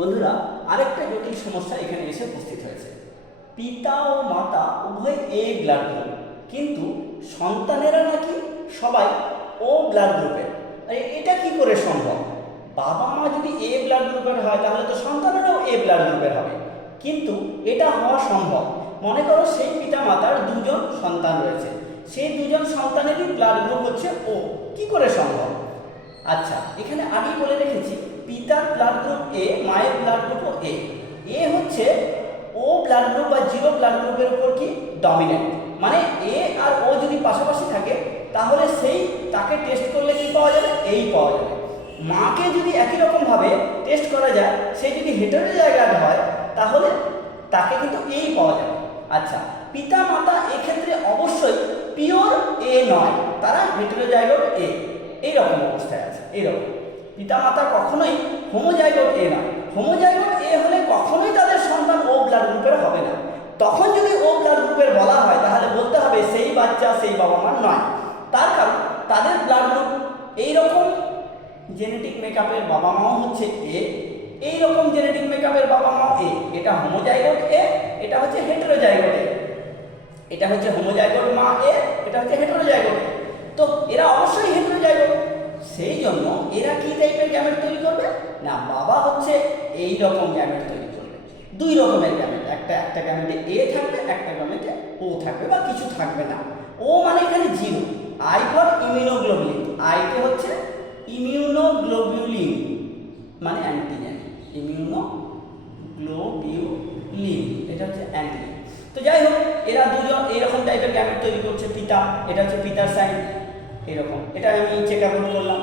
বন্ধুরা, আরেকটা জটিল সমস্যা এখানে এসে উপস্থিত হয়েছে। পিতা ও মাতা উভয় এ ব্লাড গ্রুপ কিন্তু সন্তানেরা নাকি সবাই ও ব্লাড গ্রুপের এটা কি করে সম্ভব? বাবা মা যদি এ ব্লাড গ্রুপের হয়, তাহলে তো সন্তানেরাও এ ব্লাড গ্রুপের হবে। কিন্তু এটা হওয়া সম্ভব। মনে করো সেই পিতা মাতার দুজন সন্তান রয়েছে। সেই দুজন সন্তানেরই ব্লাড গ্রুপ হচ্ছে ও। কি করে সম্ভব? আচ্ছা এখানে আগেই বলে রেখেছি পিতার ব্লাড গ্রুপ এ মায়ের ব্লাড গ্রুপ এ এ হচ্ছে ও ব্লাড গ্রুপ বা জিরো ব্লাড গ্রুপের উপর কি? ডমিনেন্ট মানে এ আর ও যদি পাশাপাশি থাকে, তাহলে সেই তাকে টেস্ট করলে কি পাওয়া যাবে? এই পাওয়া যাবে। মাকে যদি একই রকমভাবে টেস্ট করা যায়, সে যদি হেটারের জায়গায় হয়, তাহলে তাকে কিন্তু এই পাওয়া যাবে। আচ্ছা পিতা মাতা এক্ষেত্রে অবশ্যই পিওর এ নয়, তারা হেটারোজাইগোট এ এইরকম অবস্থায় আছে, এইরকম। পিতা মাতা কখনোই হোমোজাইগোট এ নয় হোমোজাইগোট এ হলে কখনোই তাদের সন্তান ও ব্লাড গ্রুপের হবে না। তখন যদি ও ব্লাড গ্রুপের বলা হয়, তাহলে বলতে হবে সেই বাচ্চা সেই বাবা মার নয়। তার কারণ তাদের ব্লাড গ্রুপ এইরকম জেনেটিক মেকআপের বাবা মাও হচ্ছে এ এই রকম জেনেটিক মেকআপের বাবা মাও এ। এটা হোমোজাইগোট এ, এটা হচ্ছে হেটেরোজাইগোট এ। এটা হচ্ছে হোমোজাইগোট মা এ, এটা হচ্ছে হেটেরোজাইগোট। তো এরা অবশ্যই হেটেরোজাইগোট সেই জন্য এরা কি টাইপের গ্যামেট তৈরি করবে? না, বাবা হচ্ছে এই রকম গ্যামেট তৈরি করবে। দুই রকমের গ্যামেট একটা একটা গ্যামেটে এ থাকবে, একটা গ্যামেটে ও থাকবে বা কিছু থাকবে না। ও মানে এখানে জিরো আই ফর ইমিউনোগ্লোবুলিন আইতে হচ্ছে ইমিউনোগ্লোবিউলিন মানে অ্যান্টিজেন ইমিউনোগ্লোবিউলিন এটা হচ্ছে অ্যান্টিজেন তো যাই হোক, এরা দুজন এরকম টাইপের গ্যামেট তৈরি করছে, পিতা। এটা হচ্ছে পিতার সাইন এরকম। এটা আমি চেক আউট করলাম।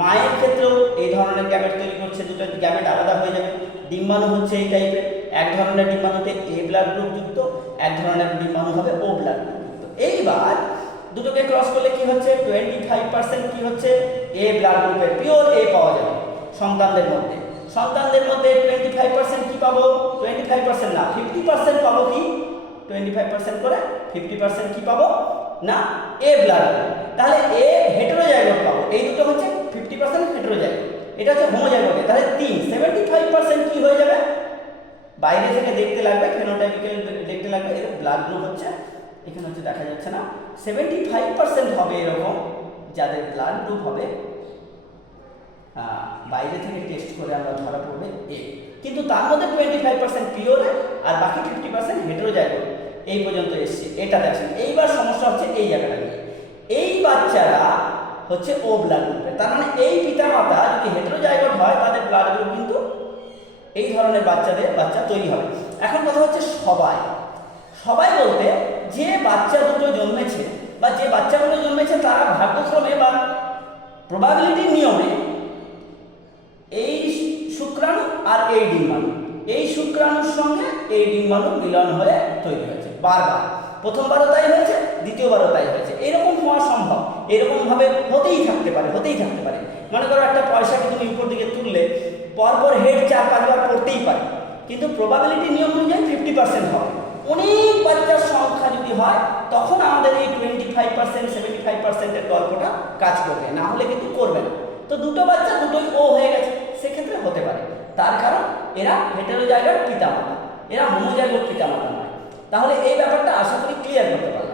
মায়ের ক্ষেত্রেও এই ধরনের গ্যামেট তৈরি করছে দুটো গ্যামেট আলাদা হয়ে যাবে। ডিম্বাণু হচ্ছে এই টাইপের এক ধরনের ডিম্বাণুতে এ ব্লাড গ্রুপ যুক্ত, এক ধরনের ডিম্বাণু হবে ও ব্লাড গ্রুপ যুক্ত। এইবার দুটোকে ক্রস করলে কি হচ্ছে? টোয়েন্টি ফাইভ পার্সেন্ট কি হচ্ছে? এ ব্লাড গ্রুপের পিওর এ পাওয়া যাবে সন্তানদের মধ্যে। সন্তানদের মধ্যে টোয়েন্টি ফাইভ পার্সেন্ট কি পাবো? টোয়েন্টি ফাইভ পার্সেন্ট না ফিফটি পার্সেন্ট পাবো কি? টোয়েন্টি ফাইভ পার্সেন্ট করে ফিফটি পার্সেন্ট কি পাবো? না? এ ব্লাড তাহলে এ হেটেরোজাইগোট পাবো। এই দুটো হচ্ছে ফিফটি পার্সেন্ট হেটেরোজাইগোট এটা হচ্ছে হোমোজাইগোট তাহলে তিন সেভেন্টি ফাইভ পার্সেন্ট কি হয়ে যাবে? বাইরে থেকে দেখতে লাগবে ফেনোটাইপিক্যাল দেখতে লাগবে এর ব্লাড গ্রুপ হচ্ছে। এখানে হচ্ছে দেখা যাচ্ছে না। সেভেন্টি ফাইভ পার্সেন্ট হবে এরকম, যাদের ব্লাড গ্রুপ হবে বাইরে থেকে টেস্ট করে আমরা ধরা পড়বে এ কিন্তু তার মধ্যে টোয়েন্টি ফাইভ পার্সেন্ট পিওরে আর বাকি ফিফটি পার্সেন্ট হেটেরোজাইগোট এই পর্যন্ত এসছে। এটাতে আসেন এইবার সমস্যা হচ্ছে এই জায়গাটা নিয়ে। এই বাচ্চারা হচ্ছে ও ব্লাড গ্রুপের তার মানে এই পিতা মাতা যদি হেটেরোজাইগোট হয়, তাদের ব্লাড গ্রুপ কিন্তু এই ধরনের বাচ্চাদের, বাচ্চা তৈরি হবে। এখন কথা হচ্ছে সবাই। সবাই বলতে যে বাচ্চা দুটো জন্মেছে বা যে বাচ্চাগুলো জন্মেছে, তারা ভাগ্যক্রমে বা প্রবাবিলিটির নিয়মে এই শুক্রাণু আর এই ডিম্বাণু এই শুক্রাণুর সঙ্গে এই ডিম্বাণু মিলন হয়ে তৈরি হয়েছে, বারবার। প্রথমবারও তাই হয়েছে দ্বিতীয়বারও তাই হয়েছে। এরকম হওয়া সম্ভব, এরকমভাবে হতেই থাকতে পারে, হতেই থাকতে পারে। মনে করো একটা পয়সাকে তুমি উপর দিকে তুললে, পরপর হেড চার পাঁচবার পড়তেই পারে। কিন্তু প্রবাবিলিটি নিয়ম অনুযায়ী ফিফটি পার্সেন্ট হবে। অনেক বাচ্চার সংখ্যা যদি হয়, তখন আমাদের এই twenty five percent seventy five পার্সেন্টের গল্পটা কাজ করবে, না হলে কিন্তু করবে না। তো দুটো বাচ্চা দুটোই ও হয়ে গেছে। সেক্ষেত্রে হতে পারে। তার কারণ, এরা হেটেরোজাইগার পিতামাতা। এরা হোমোজাইগোর পিতামাতা নয়। তাহলে এই ব্যাপারটা আশা করি ক্লিয়ার করতে পারবে